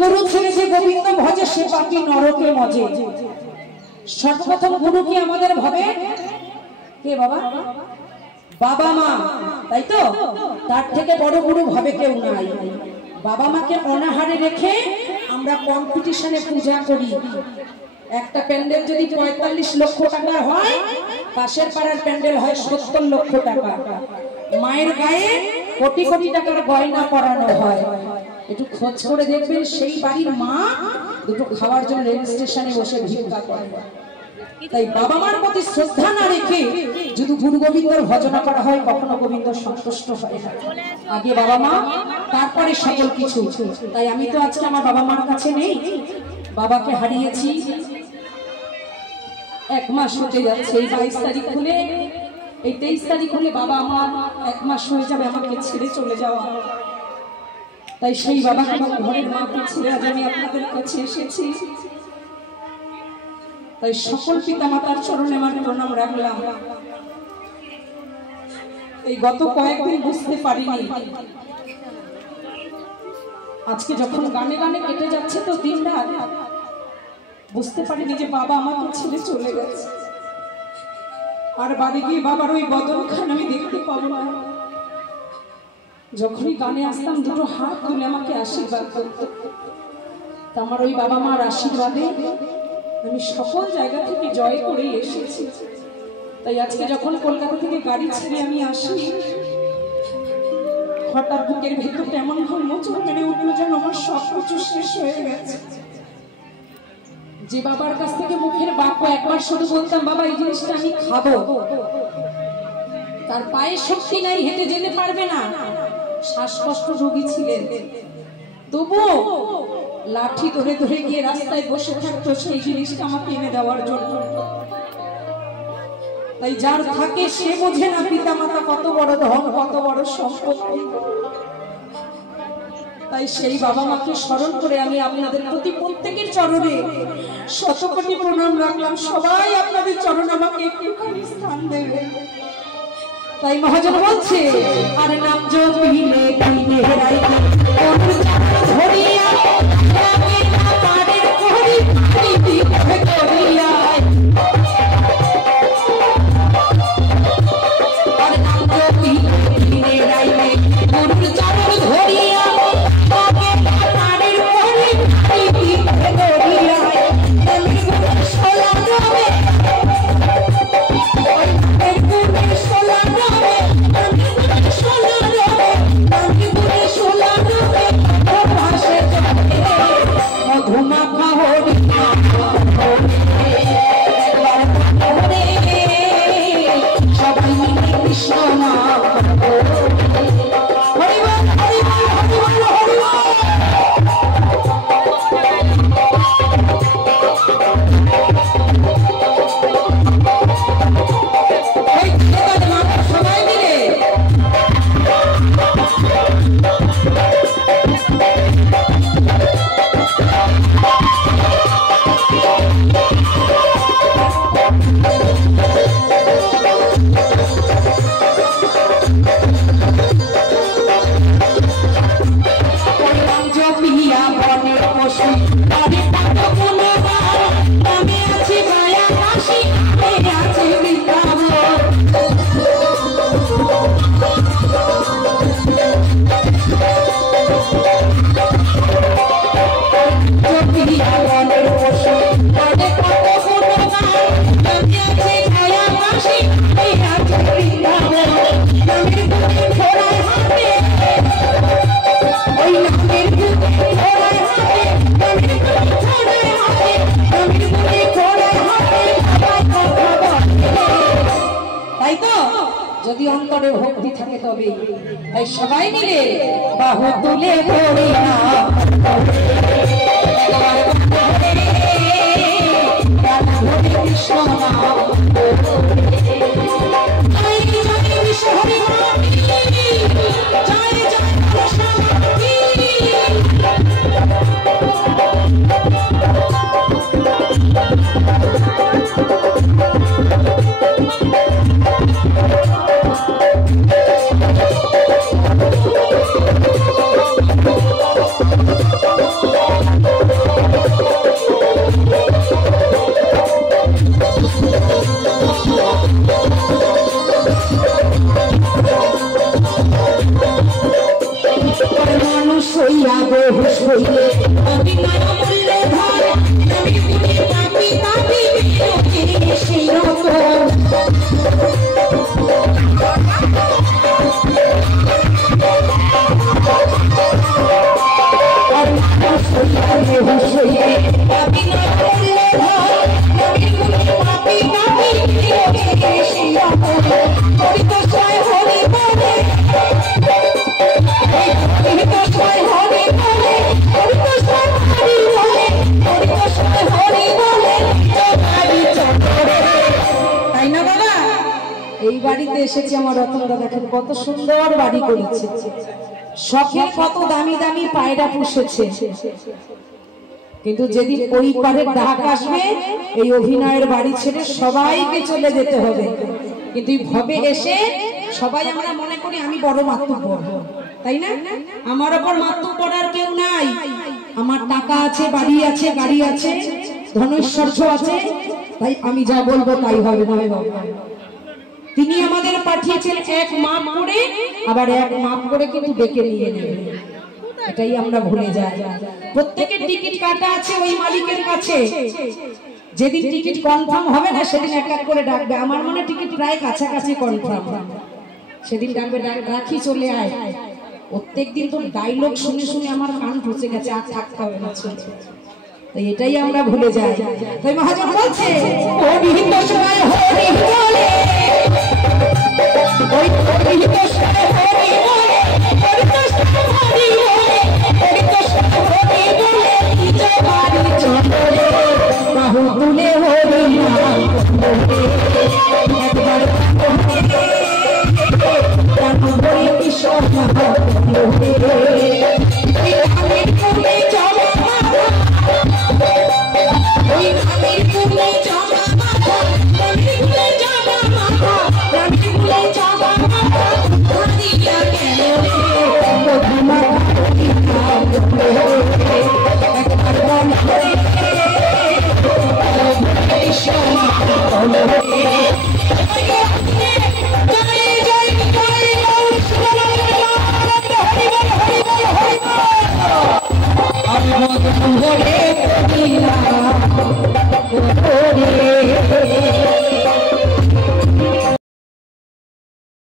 गुरु ছেড়ে যে গোবিন্দ ভজে সে পাপী নরকে মজে। সর্বপ্রথম গুরু কি আমাদের ভাবে কে বাবা? বাবা মা, তাই তো? তার থেকে বড় গুরু ভাবে কেউ নাই। বাবা মাকে অনাহারে রেখে আমরা কম্পিটিশনে পূজা করি। একটা প্যান্ডেল যদি ৪৫ লক্ষ টাকা হয়, পাশের পাড়ার প্যান্ডেল হয় ৭০ লক্ষ টাকা। মায়ের গায়ে কোটি কোটি টাকার গয়না পরানো হয়। একটু খোঁজ করে দেখবেন সেই বাড়ির মা দুটো খাওয়ার জন্য রেল স্টেশনে বসে ভিক্ষা করে। তাই বাবা মার প্রতি শ্রদ্ধা না রেখে যদি গুরু গোবিন্দর ভজনা করা হয়, কখনো গোবিন্দ সন্তুষ্ট হয় না। আগে বাবা মা, তারপরে সকল কিছু। তাই আমি তো আজকে আমার বাবা মার কাছে নেই, বাবাকে হারিয়েছি। 1 মাস হতে যাচ্ছে। এই 22 তারিখ হলে, এই 23 তারিখ হলে বাবা আমার 1 মাস হয়ে যাবে আমাকে ছেড়ে চলে যাওয়া। তাই সেই বাবাকে ঘরের মাকে ছেড়ে আজ আমি আপনাদের কাছে এসেছি। তাই সকল পিতা মাতার চরণে আমার প্রণাম রাখলাম। এই গত কয়েকদিন বুঝতে পারিনি, আজকে যখন গানে গানে কেটে যাচ্ছে তো দিন রাত, বুঝতে পারিনি যে বাবা আমাকে ছেড়ে চলে গেছে। আর বাড়ি গিয়ে বাবার ওই বদন খান আমি দেখতে পাবো না। যখনই গানে আসতাম দুটো হাত তুলে আমাকে আশীর্বাদ করতো। আমার ওই বাবা মার আশীর্বাদে আমি সকল জায়গা থেকে জয় করে এসেছি। তাই আজকে যখন কলকাতা থেকে গাড়ি ছেড়ে আমি আসি, হঠাৎ বুকের ভেতরটা এমন ভাবে মোচড় মেরে উঠলো যেন আমার সব কিছু শেষ হয়ে গেছে। যে বাবার কাছ থেকে মুখের বাক্য একবার শুধু বলতাম, বাবা এই জিনিসটা আমি খাবো, তার পায়ে শক্তি নাই, হেঁটে যেতে পারবে না, শ্বাসকষ্ট রোগী ছিলেন, তবুও লাঠি ধরে ধরে গিয়ে রাস্তায় বসে থাকতো সেই জিনিসটা আমাকে এনে দেওয়ার জন্য। তাই যার থাকে সে বোঝে না পিতা মাতা কত বড় ধন, কত বড় সম্পত্তি। তাই সেই বাবা মাকে স্মরণ করে আমি আপনাদের প্রতি প্রত্যেকের চরণে শত কোটি প্রণাম রাখলাম। সবাই আপনাদের চরণে আমাকে একটুখানি স্থান দেবে। তাই মহাজন বলছে, আর নাম জপিলে দিনে রাইতে ধরিয়া লাগে না পাড়ের করি প্রীতি করিয়া। আর নাম জপিলে দিনে রাইতে গুরুর চরণ ধরিয়া লাগে না পাড়ের করি প্রীতি করিয়া। সোলা যাবে তাই সবাই মিলে বাহু তুলে পড়ি না কৃষ্ণ এই বাড়িতে এসেছি আমার রতন দাদা, দেখেন কত সুন্দর বাড়ি করেছে, শখের কত দামি দামি পায়রা পুষেছে। কিন্তু যেদিন ওই পারের ডাক আসবে এই অভিনয়ের বাড়ি ছেড়ে সবাইকে চলে যেতে হবে। কিন্তু ভবে এসে সবাই আমরা মনে করি আমি বড় মাতব্বর, তাই না? আমার ওপর মাতব্বর আর কেউ নাই। আমার টাকা আছে, বাড়ি আছে, গাড়ি আছে, ধনৈশ্বর্য আছে, তাই আমি যা বলবো তাই হবে। তিনি আমাদের পাঠিয়েছেন এক মাপ করে, আবার এক মাপ করে কিন্তু ডেকে নিয়ে নেবেন, এটাই আমরা ভুলে যাই। প্রত্যেকের টিকিট কাটা আছে ওই মালিকের কাছে। যেদিন টিকিট কনফার্ম হবে না সেদিন এক এক করে ডাকবে। আমার মনে টিকিট প্রায় কাছাকাছি কনফার্ম, সেদিন ডাকবে, রাখি চলে আয়। প্রত্যেকদিন তো ডায়লগ শুনে শুনে আমার কান ফসে গেছে, আর থাকতে হবে না। তাই এটাই আমরা ভুলে যাই। তাই মহাজন বলছে অভিহিত সময় হরি বলে, ওই অভিহিত সময় হরি বলে, অভিহিত সময় হরি বলে, অভিহিত সময় হরি বলে, নিজ বাড়ি চলে বাহু তুলে হরি নাম একবার প্রাণ ভরে কৃষ্ণ হরে